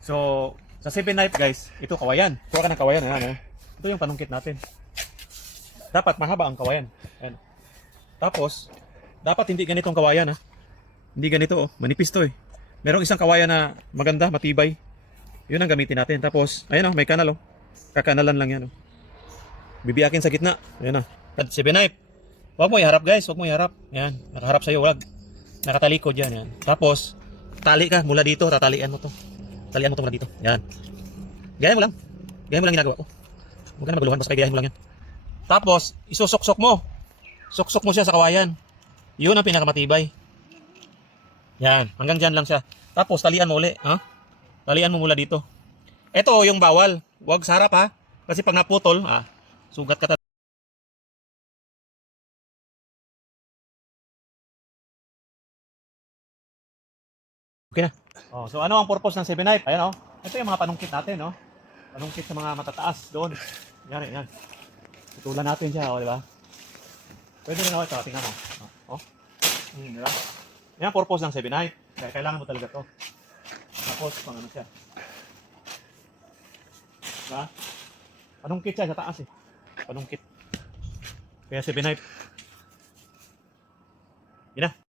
So, sa 7 knife guys, ito kawayan. Kuha ka ng kawayan. Ayan, ito yung panungkit natin. Dapat mahaba ang kawayan. Ayan. Tapos, dapat hindi ganitong kawayan ha. Hindi ganito oh. Manipis to eh. Merong isang kawayan na maganda, matibay. Yun ang gamitin natin. Tapos, ayan oh, may kanal oh. Kakanalan lang yan oh. Bibiyakin sa gitna. Ayan oh. 7 knife. Huwag mo iharap guys. Huwag mo iharap. Ayan. Nakaharap sa'yo. Huwag. Nakatalikod yan. Ayan. Tapos, tali ka mula dito. Tatalian mo to. Talian mo to mula dito. Yan. Gayahin mo lang. Gayahin mo lang ginagawa ko. Huwag ka na maguluhan. Basta gayahin mo lang yan. Tapos, isusuksok mo. Suksok mo siya sa kawayan. Yun ang pinakamatibay. Yan. Hanggang dyan lang siya. Tapos, talian mo uli. Ha? Talian mo mula dito. Ito yung bawal. Huwag sa harap ha. Kasi pag naputol, sugat ka talaga. Okay na. Oh, so ano ang purpose ng 7 knife? Ayan oh. Ito yung mga panungkit natin, no? Panungkit sa mga matataas doon. Yan. Tutulan natin siya, oh, di ba? Pwede rin ako ito, tingnan mo. Oh. Di ba? Yan ang purpose ng 7 knife. Kaya kailangan mo talaga to. Tapos, pang ano siya. Diba? Panungkit siya sa taas eh. Panungkit. Kaya 7 knife. Yun na.